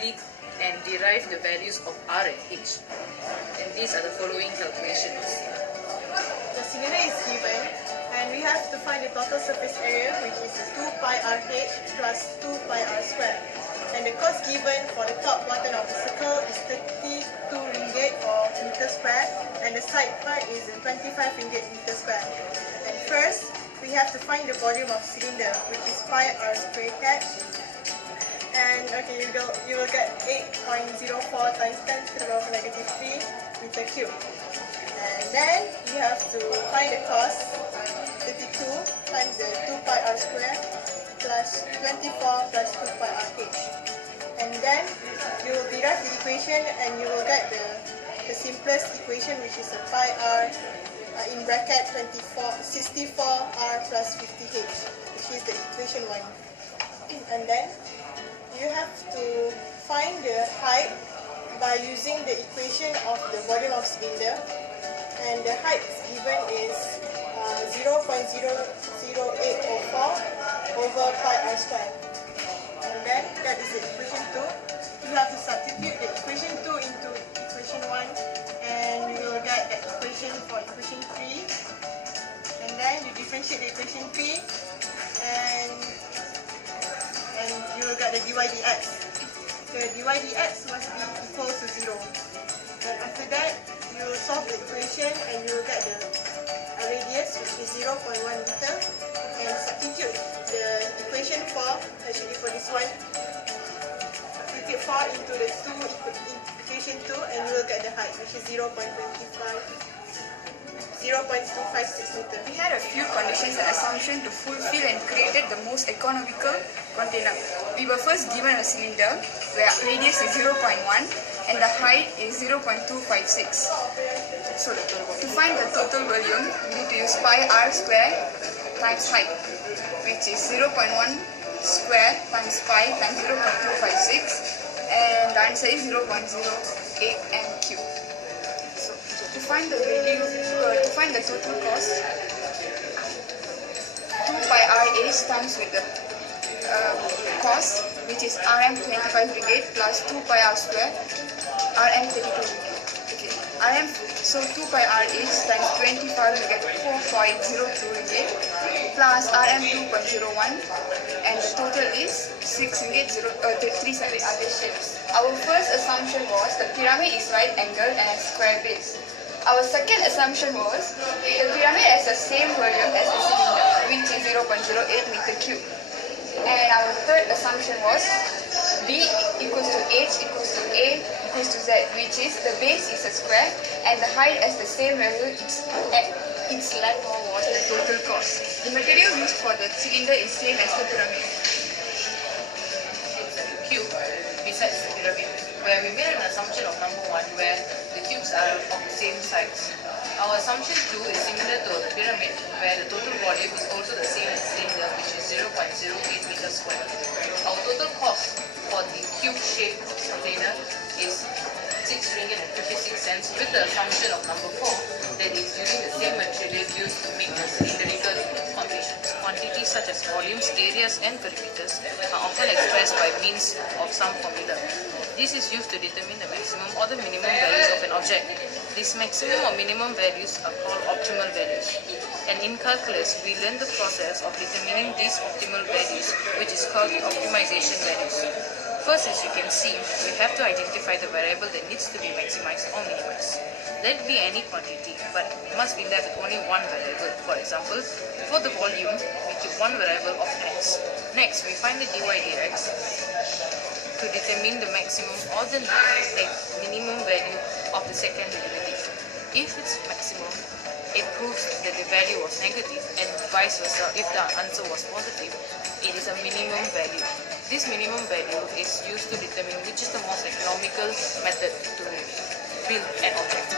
simply and derive the values of R and H. And these are the following calculations. The cylinder is given, and we have to find the total surface area, which is 2 pi RH plus 2 pi R square. And the cost given for the top quadrant of the circle is 32 ringgit or meter square, and the side part is 25 ringgit meter square. And first, we have to find the volume of cylinder, which is pi R square cat. And okay, you will get 8.04 times 10 to the power of negative 3 meter cube. And then you have to find the cost, 32 times the 2 pi R square plus 24 plus 2 pi RH. And then you will derive the equation and you will get the simplest equation, which is a pi R in bracket 64 R plus 50H, which is the equation 1. And then you have to find the height by using the equation of the volume of cylinder. And the height given is 0.00804 over pi R square. And then that is the equation 2. You have to substitute the equation 2 into equation 1, and you will get the equation for equation 3. And then you differentiate the equation 3, and you will get the dy dx. The dy dx must be equal to 0. And after that, you will solve the equation and you will get the radius, which is 0.1 meter, and substitute the equation 4, actually for this one, substitute 4 into the equation 2, and you will get the height, which is 0.256 meter. We had a few conditions and assumptions to fulfill and created the most economical container. We were first given a cylinder where radius is 0.1 and the height is 0.256. So to find the total volume, we need to use pi R square times height, which is 0.1 square times pi times 0.256, and the answer is 0.08 m cube. So to find the value, to find the total cost, 2 pi RH times with the cost, which is Rm 25 ringgit plus 2 pi R square, Rm 32 ringgit. Okay, Rm, so 2 pi RH times 25 will get 4.02 ringgit plus Rm 2.01, and the total is 6 ringgit 3 cents. Our first assumption was the pyramid is right angled and has square base. Our second assumption was the pyramid has the same volume as the cylinder, which is 0.08 meter cube. And our third assumption was B equals to H equals to A equals to Z, which is the base is a square and the height has the same value, its length was the total cost. The material used for the cylinder is same as the pyramid. It's a cube besides the pyramid, where we made an assumption of number 1 where the cubes are of the same size. Our assumption 2 is similar to the pyramid, where the total volume is also the same as cylinder, which is 0.08 meters square. Our total cost for the cube-shaped container is 6 ringgit and 56 cents, with the assumption of number 4 that is using the same material used to make the cylindrical conditions. Quantities such as volumes, areas and perimeters are often expressed by means of some formula. This is used to determine the maximum or the minimum values of an object. These maximum or minimum values are called optimal values. And in calculus, we learn the process of determining these optimal values, which is called the optimization values. First, as you can see, we have to identify the variable that needs to be maximized or minimized. Let it be any quantity, but it must be left with only one variable. For example, for the volume, we keep one variable of x. Next, we find the dy dx to determine the maximum or the minimum value of the second derivative. If it's maximum, it proves that the value was negative, and vice versa. If the answer was positive, it is a minimum value. This minimum value is used to determine which is the most economical method to build an object.